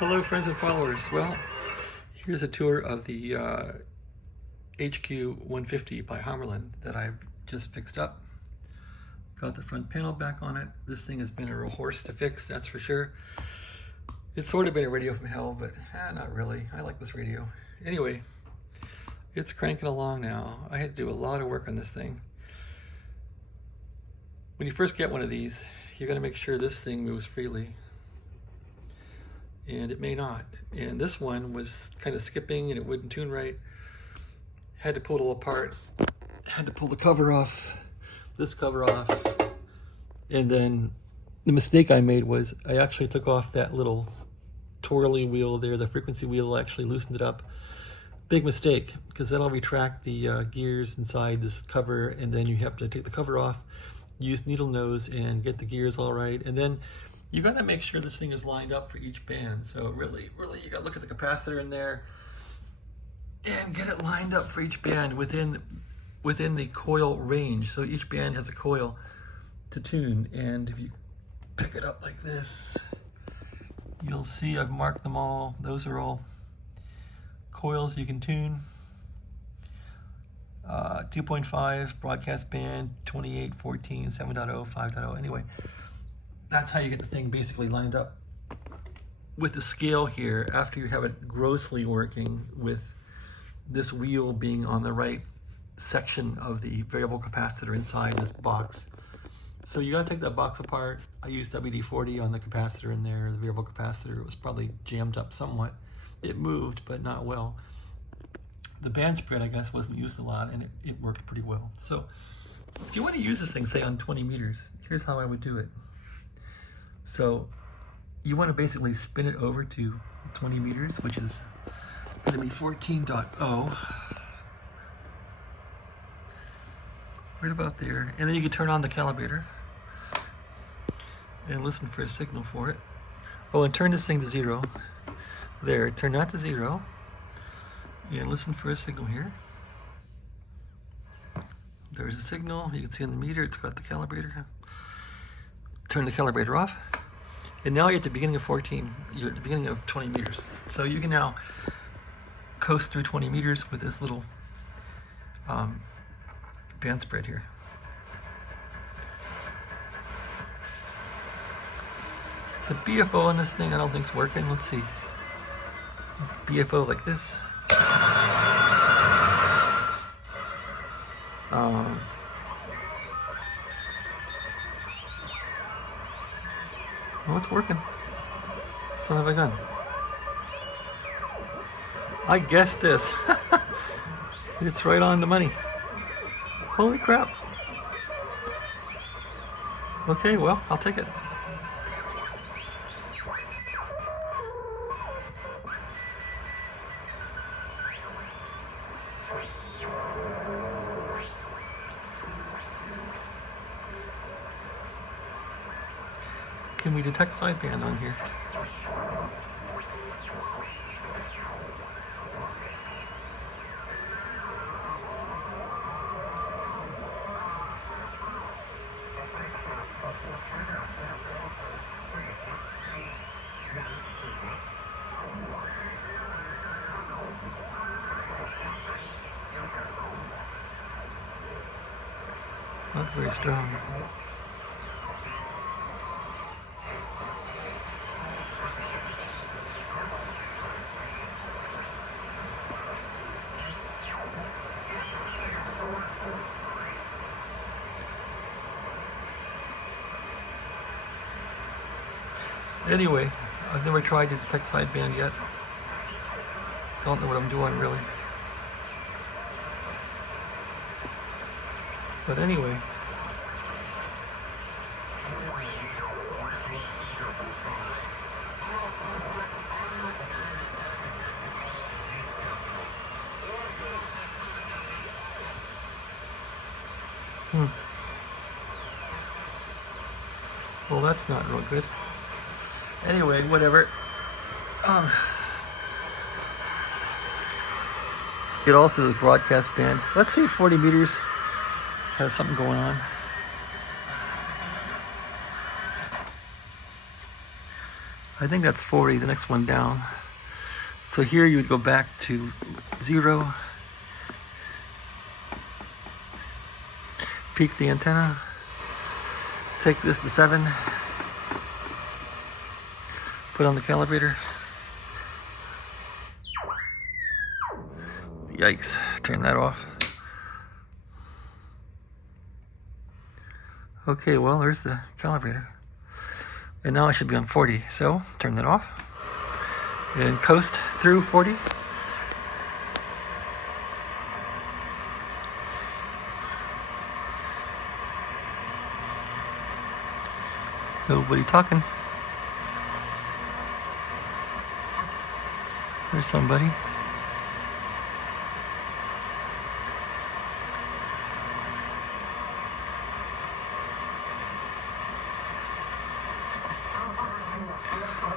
Hello friends and followers. Well, here's a tour of the HQ-150 by Hammurlund that I've just fixed up. Got the front panel back on it. This thing has been a real horse to fix, that's for sure. It's sort of been a radio from hell, but not really. I like this radio. Anyway, it's cranking along now. I had to do a lot of work on this thing. When you first get one of these, you got to make sure this thing moves freely. And it may not. And this one was kind of skipping and it wouldn't tune right. Had to pull it all apart. Had to pull the cover off, this cover off. And then the mistake I made was I actually took off that little twirly wheel there, the frequency wheel, actually loosened it up. Big mistake, because that'll retract the gears inside this cover, and then you have to take the cover off, use needle nose and get the gears all right. And then you got to make sure this thing is lined up for each band. So really, you got to look at the capacitor in there and get it lined up for each band within the coil range. So each band has a coil to tune. And if you pick it up like this, you'll see I've marked them all. Those are all coils you can tune. 2.5 broadcast band, 28, 14, 7.0, 5.0. Anyway, that's how you get the thing basically lined up with the scale here after you have it grossly working with this wheel being on the right section of the variable capacitor inside this box. So you got to take that box apart. I used WD-40 on the capacitor in there, the variable capacitor. It was probably jammed up somewhat. It moved, but not well. The band spread, I guess, wasn't used a lot, and it worked pretty well. So if you want to use this thing, say on 20 meters, here's how I would do it. So you want to basically spin it over to 20 meters, which is going to be 14.0. Right about there. And then you can turn on the calibrator and listen for a signal for it. Oh, and turn this thing to 0. There, turn that to 0. And listen for a signal here. There's a signal. You can see on the meter, it's got the calibrator. Turn the calibrator off. And now you're at the beginning of 14. You're at the beginning of 20 meters. So you can now coast through 20 meters with this little band spread here. The BFO on this thing I don't think's working. Let's see. BFO like this. Oh, it's working. Son of a gun. I guessed this. It's right on the money. Holy crap. Okay, well, I'll take it. Can we detect sideband on here? Not very strong. Anyway, I've never tried to detect sideband yet. Don't know what I'm doing really. But anyway. Well, that's not real good. Anyway, whatever. It also does broadcast band. Let's see if 40 meters has something going on. I think that's 40, the next one down. So here you would go back to 0, peak the antenna, take this to 7, put on the calibrator. Yikes, turn that off. Okay, well, there's the calibrator. And now I should be on 40, so turn that off. And coast through 40. Nobody talking. There's somebody.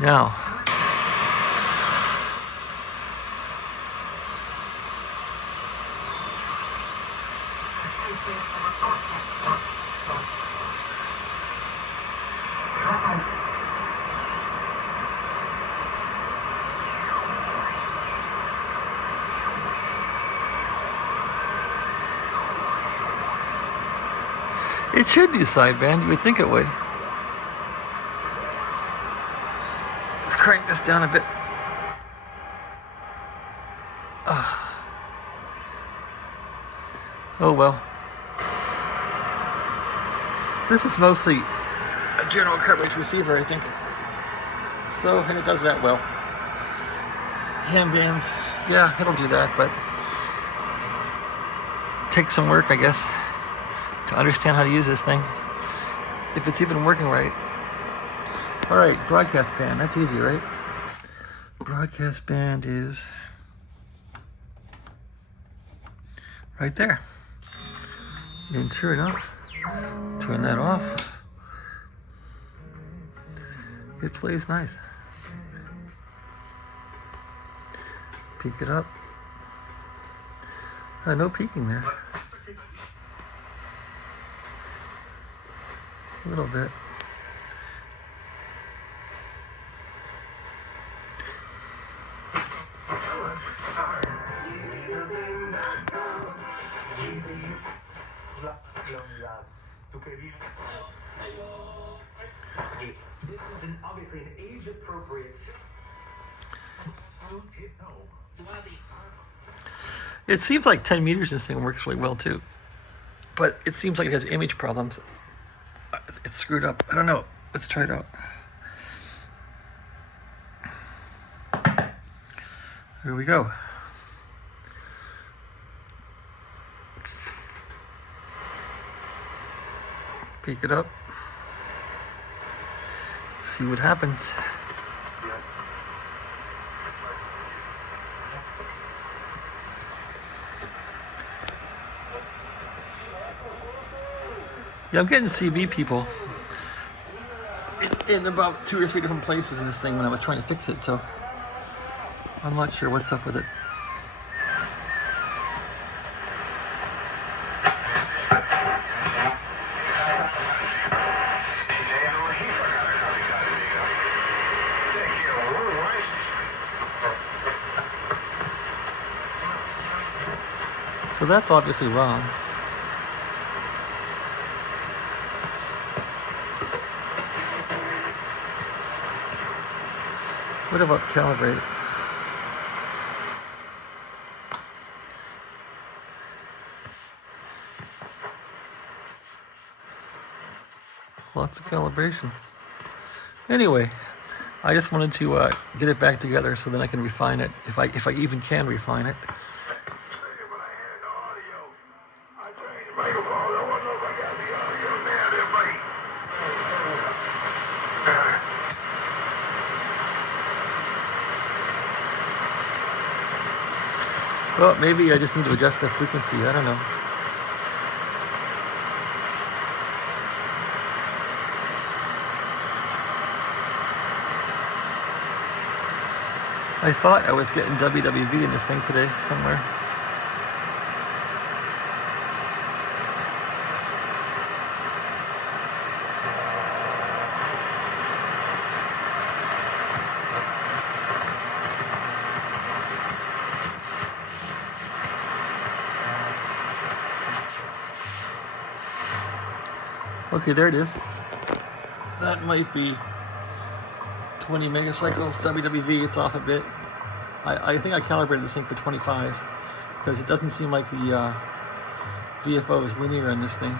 Now, it should do sideband, you would think it would. Let's crank this down a bit. Oh well. This is mostly a general coverage receiver, I think. So, and it does that well. Ham bands, yeah, it'll do that, but it takes some work, I guess, to understand how to use this thing, if it's even working right. All right, broadcast band, that's easy, right? Broadcast band is right there. And sure enough, turn that off. It plays nice. Peek it up. No peeking there. A little bit. This is obviously an age-appropriate. It seems like 10 meters this thing works really well too, but it seems like it has image problems. It's screwed up. I don't know. Let's try it out. Here we go. Peek it up. See what happens. Yeah, I'm getting CB people in about 2 or 3 different places in this thing when I was trying to fix it, so I'm not sure what's up with it. So that's obviously wrong. What about calibrate? Lots of calibration. Anyway, I just wanted to get it back together so then I can refine it, if I even can refine it. Well, maybe I just need to adjust the frequency. I don't know. I thought I was getting WWV in this thing today somewhere. Okay, there it is. That might be 20 megacycles WWV. It's off a bit. I think I calibrated this thing for 25 because it doesn't seem like the VFO is linear on this thing.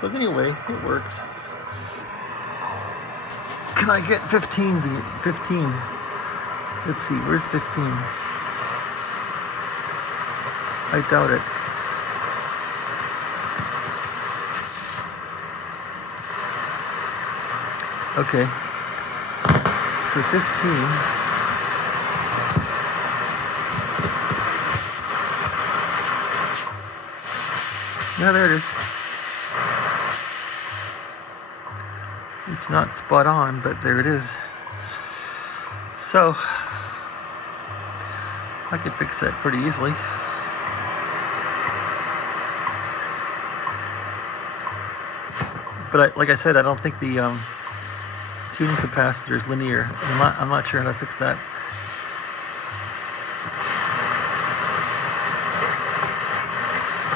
But anyway, it works. Can I get 15? 15. Let's see, where's 15? I doubt it. Okay. For 15. Yeah, there it is. It's not spot on, but there it is. So, I could fix that pretty easily. But like I said, I don't think the tuning capacitor is linear. I'm not sure how to fix that.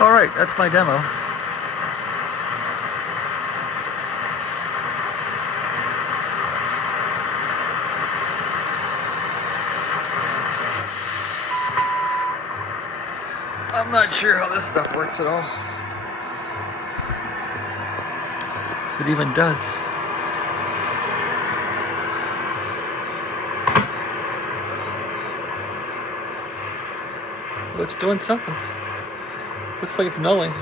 All right, that's my demo. I'm not sure how this stuff works at all. If it even does. Well, it's doing something. Looks like it's nulling.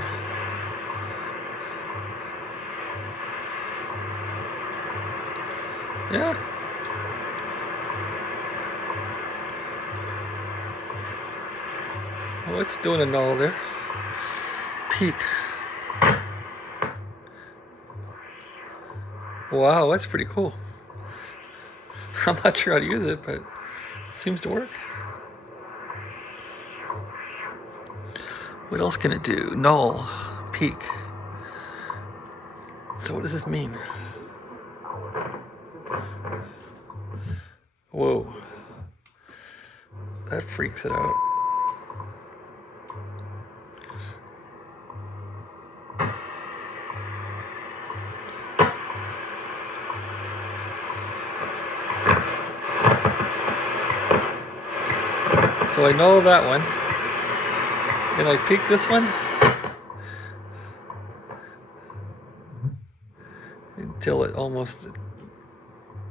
Yeah. Oh, it's doing a null there. Peak. Wow, that's pretty cool. I'm not sure how to use it, but it seems to work. What else can it do? Null, peak. So what does this mean? Whoa. That freaks it out. So I null that one. And I peak this one until it almost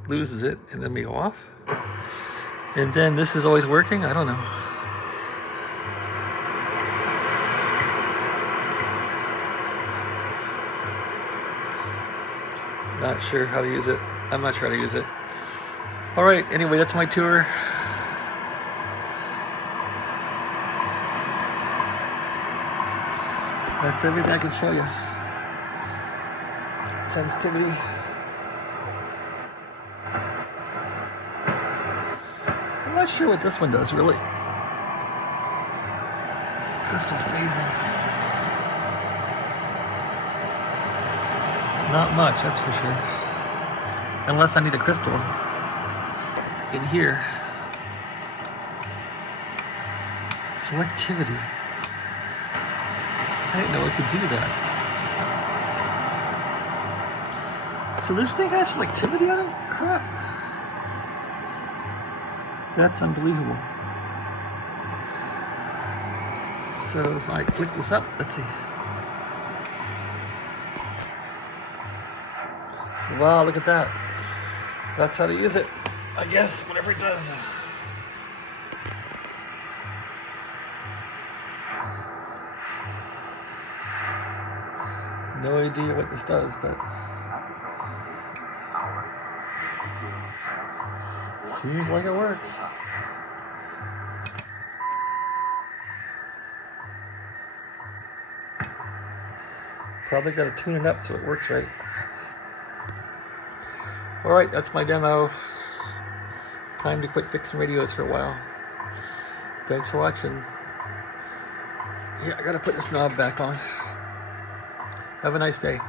loses it, and then we go off. And then this is always working? I don't know. Not sure how to use it. I'm not sure how to use it. All right, anyway, that's my tour. That's everything I can show you. Sensitivity. I'm not sure what this one does, really. Crystal phasing. Not much, that's for sure. Unless I need a crystal in here. Selectivity. I didn't know it could do that. So this thing has selectivity on it? Crap. That's unbelievable. So if I click this up, let's see. Wow, look at that. That's how to use it. I guess, whatever it does. No idea what this does, but seems like it works. Probably got to tune it up so it works right. Alright, that's my demo. Time to quit fixing radios for a while. Thanks for watching. Yeah, I gotta put this knob back on. Have a nice day.